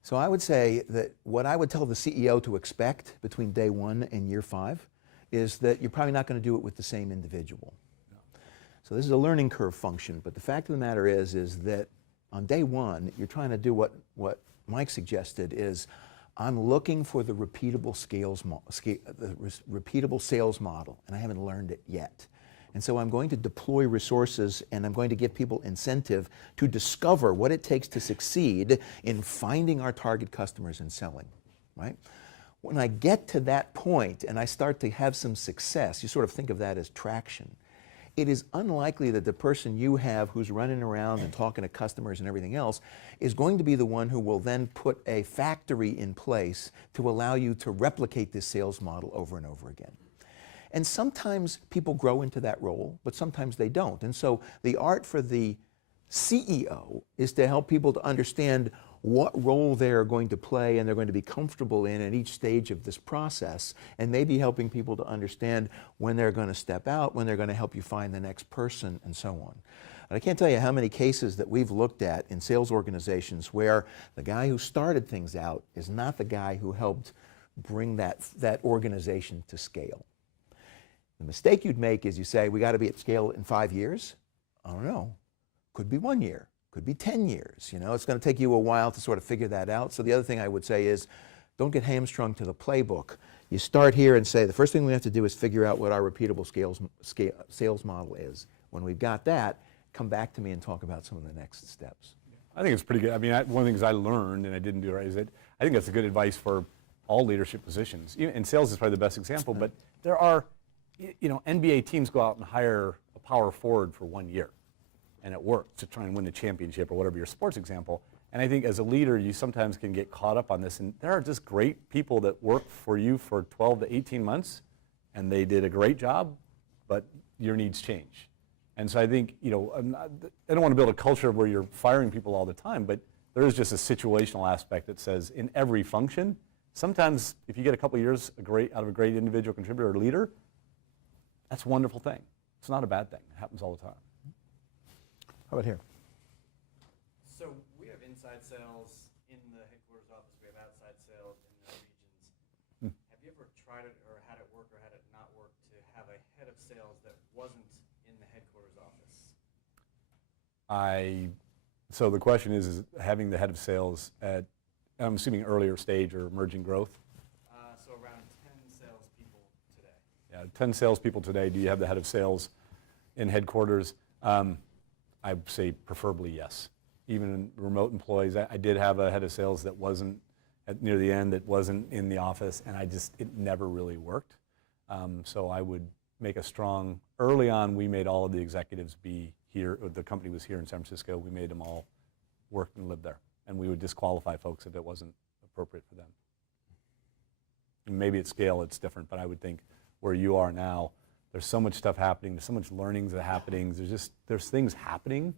So I would say that what I would tell the CEO to expect between day 1 and year 5 is that you're probably not going to do it with the same individual. So this is a learning curve function, but the fact of the matter is that on day 1, you're trying to do what Mike suggested is, I'm looking for the repeatable repeatable sales model, and I haven't learned it yet. And so I'm going to deploy resources, and I'm going to give people incentive to discover what it takes to succeed in finding our target customers and selling, right? When I get to that point and I start to have some success, you sort of think of that as traction. It is unlikely that the person you have who's running around and talking to customers and everything else is going to be the one who will then put a factory in place to allow you to replicate this sales model over and over again. And sometimes people grow into that role, but sometimes they don't. And so the art for the CEO is to help people to understand what role they're going to play and they're going to be comfortable in at each stage of this process, and maybe helping people to understand when they're going to step out, when they're going to help you find the next person, and so on. And I can't tell you how many cases that we've looked at in sales organizations where the guy who started things out is not the guy who helped bring that organization to scale. The mistake you'd make is you say, we got to be at scale in 5 years. I don't know. Could be 1 year. Could be 10 years. You know, it's going to take you a while to sort of figure that out. So the other thing I would say is, don't get hamstrung to the playbook. You start here and say, the first thing we have to do is figure out what our repeatable sales model is. When we've got that, come back to me and talk about some of the next steps. I think it's pretty good. I mean, one of the things I learned, and I didn't do right, is that I think that's a good advice for all leadership positions. And sales is probably the best example, but there are, you know, NBA teams go out and hire a power forward for 1 year, and it works to try and win the championship or whatever your sports example. And I think as a leader, you sometimes can get caught up on this, and there are just great people that work for you for 12 to 18 months, and they did a great job, but your needs change. And so I think, you know, I don't want to build a culture where you're firing people all the time, but there is just a situational aspect that says in every function, sometimes if you get a couple of years out of a great individual contributor or leader, that's a wonderful thing. It's not a bad thing. It happens all the time. How about here? So we have inside sales in the headquarters office. We have outside sales in the regions. Have you ever tried it or had it work or had it not work to have a head of sales that wasn't in the headquarters office? So the question is having the head of sales at, I'm assuming earlier stage or emerging growth? So around 10 salespeople today. Yeah, 10 salespeople today. Do you have the head of sales in headquarters? I would say preferably yes. Even in remote employees, I did have a head of sales that wasn't near the end, that wasn't in the office, and it never really worked. So I would make a strong, early on we made all of the executives be here, the company was here in San Francisco, we made them all work and live there. And we would disqualify folks if it wasn't appropriate for them. And maybe at scale it's different, but I would think where you are now, there's so much stuff happening, there's so much learning that's happening, there's things happening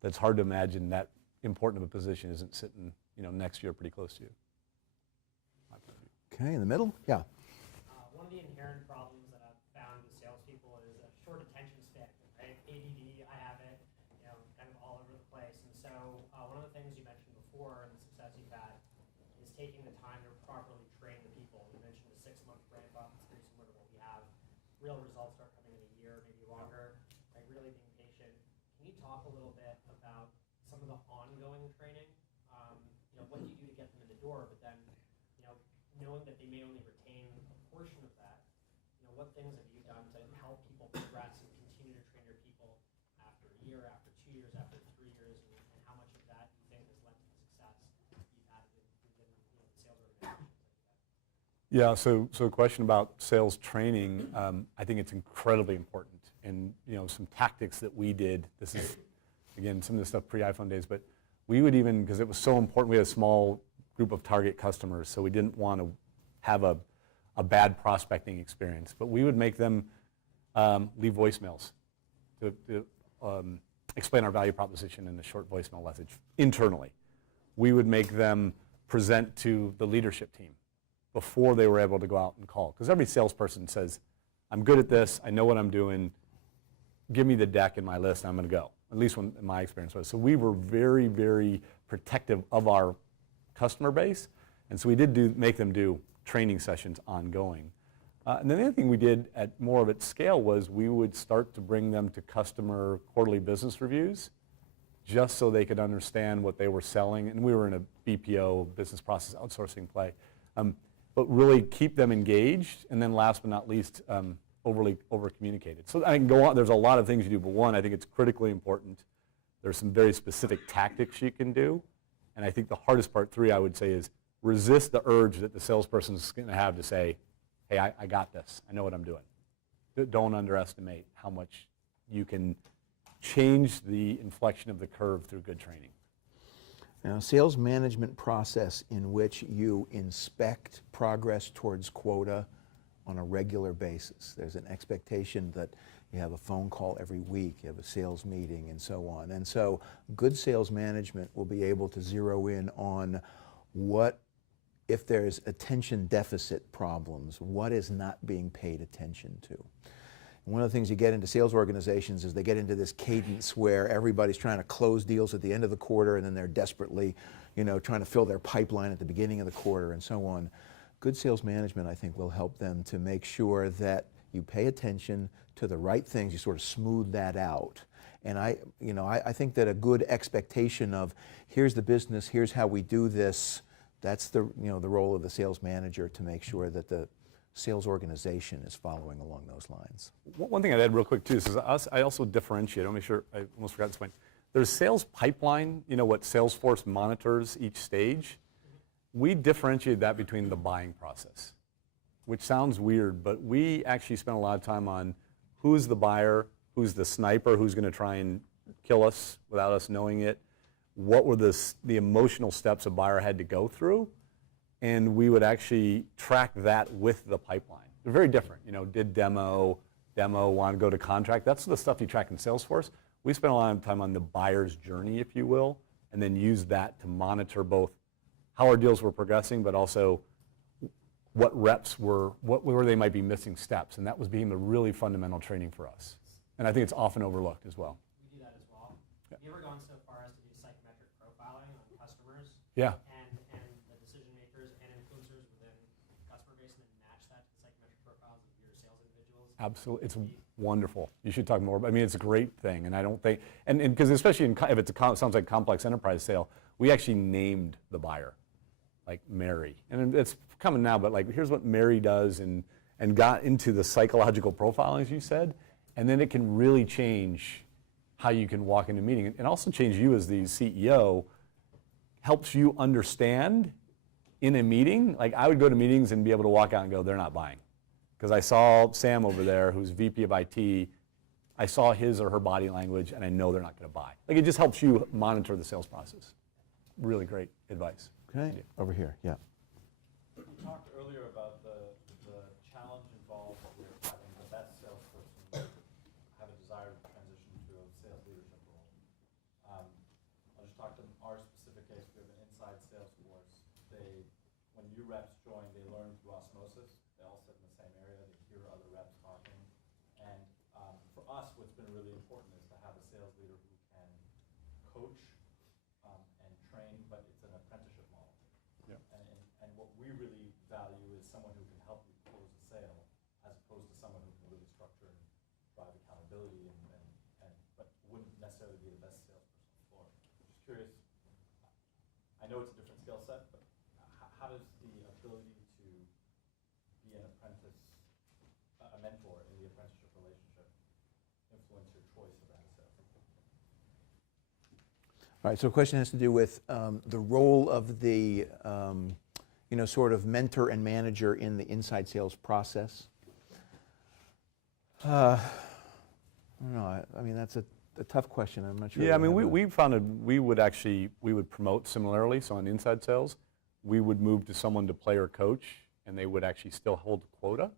that's hard to imagine that important of a position isn't sitting, you know, next year pretty close to you. Okay, in the middle? Yeah. One of the inherent problems that I've found with salespeople is a short attention span, right? ADD, I have it, you know, kind of all over the place. And so one of the things you mentioned before and the success you've had is taking the time to properly train the people. You mentioned a 6-month ramp up. It's pretty similar to what we have. Real results start coming in a year, maybe longer, like really being patient. Can you talk a little bit about some of the ongoing training? You know, what do you do to get them in the door, but then, you know, knowing that they may only retain a portion of that, you know, what things have you done to help people progress and continue to train your people after a year, after 2 years, after 3 years, and how much of that you think has led to the success you've had within, you know, the sales organizations? Yeah, so a question about sales training, I think it's incredibly important. And, you know, some tactics that we did, this is, again, some of the stuff pre-iPhone days, but we would even, because it was so important, we had a small group of target customers, so we didn't want to have a bad prospecting experience. But we would make them leave voicemails to explain our value proposition in a short voicemail message internally. We would make them present to the leadership team before they were able to go out and call. Because every salesperson says, I'm good at this, I know what I'm doing, give me the deck and my list, and I'm going to go. At least in my experience was. So we were very, very protective of our customer base, and so we did make them do training sessions ongoing. And then the other thing we did at more of its scale was we would start to bring them to customer quarterly business reviews just so they could understand what they were selling. And we were in a BPO, business process outsourcing play. But really keep them engaged, and then last but not least, over-communicated. So I can go on, there's a lot of things you do, but one, I think it's critically important. There's some very specific tactics you can do, and I think the hardest part, 3, I would say, is resist the urge that the salesperson is going to have to say, hey, I got this, I know what I'm doing. Don't underestimate how much you can change the inflection of the curve through good training. Now, sales management process in which you inspect progress towards quota on a regular basis. There's an expectation that you have a phone call every week, you have a sales meeting, and so on. And so good sales management will be able to zero in on what, if there's attention deficit problems, what is not being paid attention to. One of the things you get into sales organizations is they get into this cadence where everybody's trying to close deals at the end of the quarter, and then they're desperately, trying to fill their pipeline at the beginning of the quarter and so on. Good sales management, I think, will help them to make sure that you pay attention to the right things, you sort of smooth that out. And I think that a good expectation of here's the business, here's how we do this, that's the role of the sales manager to make sure that the sales organization is following along those lines. One thing I'd add real quick too is I also differentiate. I'll make sure, I almost forgot this point. There's sales pipeline, what Salesforce monitors each stage. We differentiate that between the buying process, which sounds weird, but we actually spend a lot of time on who's the buyer, who's the sniper, who's going to try and kill us without us knowing it, what were the emotional steps a buyer had to go through, and we would actually track that with the pipeline. They're very different. Did demo, want to go to contract? That's the stuff you track in Salesforce. We spend a lot of time on the buyer's journey, if you will, and then use that to monitor both how our deals were progressing, but also what reps were, where they might be missing steps, and that was being the really fundamental training for us. And I think it's often overlooked as well. We do that as well. Have you ever gone so far as to do psychometric profiling on customers? Yeah. And the decision makers and influencers within the customer base, and then match that to the psychometric profiles of your sales individuals? Absolutely, it's wonderful. You should talk more. I mean, it's a great thing, and I don't think, and because especially if it sounds like complex enterprise sale, we actually named the buyer, like Mary, and it's coming now. But like, here's what Mary does, and got into the psychological profiling, as you said, and then it can really change how you can walk into a meeting, and also change you as the CEO. Helps you understand in a meeting. Like, I would go to meetings and be able to walk out and go, they're not buying. Because I saw Sam over there, who's VP of IT, I saw his or her body language, and I know they're not going to buy. Like, it just helps you monitor the sales process. Really great advice. Okay, over here, yeah. You talked earlier about the challenge involved with having the best salesperson have a desire to transition to a sales leadership role. I'll just talk to our specific case. We have an inside sales force. When new reps join, they learn through osmosis. They all sit in the same area. They hear other reps talking. And for us, what's been really important is to have a sales leader who can coach and train, but it's an apprenticeship model. Yeah. And what we really value is someone who can help you close a sale, as opposed to someone who can really structure and drive accountability, but wouldn't necessarily be the best salesperson on the floor. Just curious, I know it's a different skill set, but how does the ability to be an apprentice, a mentor in the apprenticeship relationship, influence your choice of that sales? All right, so the question has to do with the role of the, sort of mentor and manager in the inside sales process. I don't know, I mean, that's a tough question. I'm not sure. Yeah, I mean, we found we would promote similarly. So on inside sales, we would move to someone to play or coach, and they would actually still hold quota.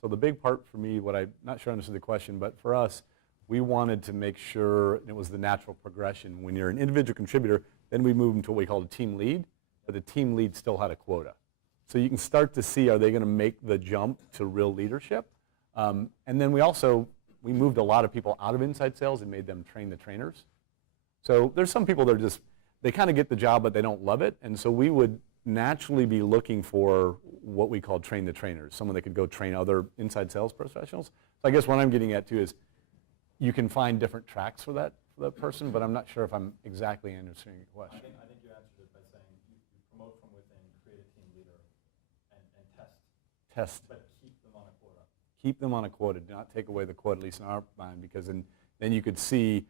So the big part for me, I'm not sure I understood the question, but for us, we wanted to make sure it was the natural progression. When you're an individual contributor, then we move into what we call a team lead, but the team lead still had a quota. So you can start to see, are they going to make the jump to real leadership? And then we moved a lot of people out of inside sales and made them train the trainers. So there's some people that are just, they kind of get the job, but they don't love it. And so we would naturally be looking for what we call train the trainers, someone that could go train other inside sales professionals. So I guess what I'm getting at too is you can find different tracks for that person, but I'm not sure if I'm exactly answering your question. I think you answered it by saying you promote from within, create a team leader, and test. But keep them on a quota. Keep them on a quota. Do not take away the quota, at least in our mind, because then you could see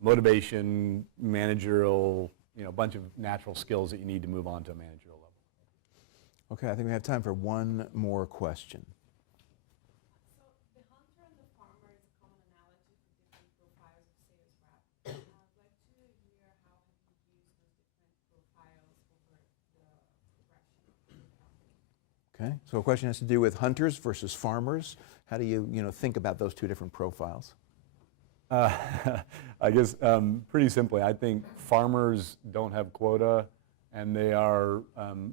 motivation, managerial, a bunch of natural skills that you need to move on to a managerial level. Okay, I think we have time for one more question. So the hunter and the farmer is a common analogy for different profiles of sales rep. I'd like to hear how have you used those different profiles over the progression of the company. Okay, so a question has to do with hunters versus farmers. How do you, think about those two different profiles? I guess pretty simply, I think farmers don't have quota, and they are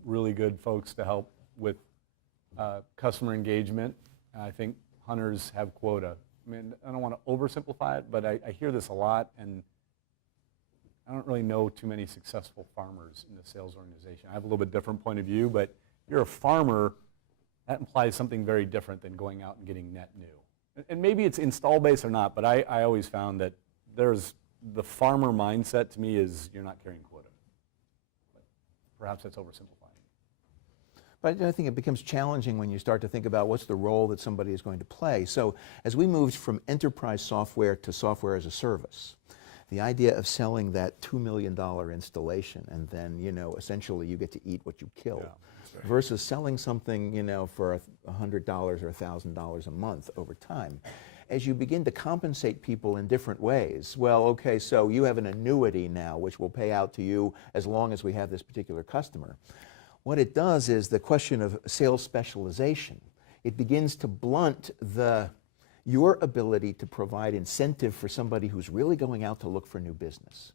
really good folks to help with customer engagement. And I think hunters have quota. I mean, I don't want to oversimplify it, but I hear this a lot, and I don't really know too many successful farmers in the sales organization. I have a little bit different point of view, but if you're a farmer, that implies something very different than going out and getting net new. And maybe it's install base or not, but I always found that there's the farmer mindset to me is you're not carrying quota. But perhaps that's oversimplifying. But I think it becomes challenging when you start to think about what's the role that somebody is going to play. So as we moved from enterprise software to software as a service, the idea of selling that $2 million installation and then, essentially you get to eat what you kill. Yeah. Versus selling something, for $100 or $1,000 a month over time. As you begin to compensate people in different ways, well, okay, so you have an annuity now which will pay out to you as long as we have this particular customer. What it does is the question of sales specialization. It begins to blunt your ability to provide incentive for somebody who's really going out to look for new business.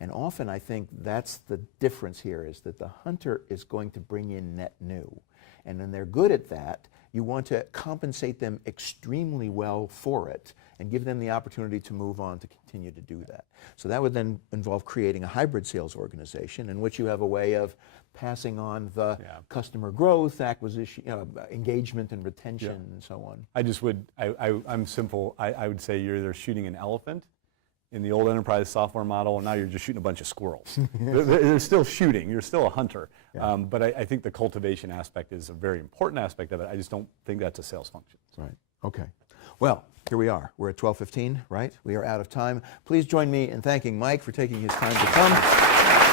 And often I think that's the difference here, is that the hunter is going to bring in net new. And when they're good at that, you want to compensate them extremely well for it and give them the opportunity to move on to continue to do that. So that would then involve creating a hybrid sales organization in which you have a way of passing on the customer growth, acquisition, engagement and retention and so on. I'm simple. I would say you're either shooting an elephant in the old enterprise software model, and now you're just shooting a bunch of squirrels. They're still shooting. You're still a hunter. Yeah. But I think the cultivation aspect is a very important aspect of it. I just don't think that's a sales function. Right. Okay. Well, here we are. We're at 12:15, right? We are out of time. Please join me in thanking Mike for taking his time to come.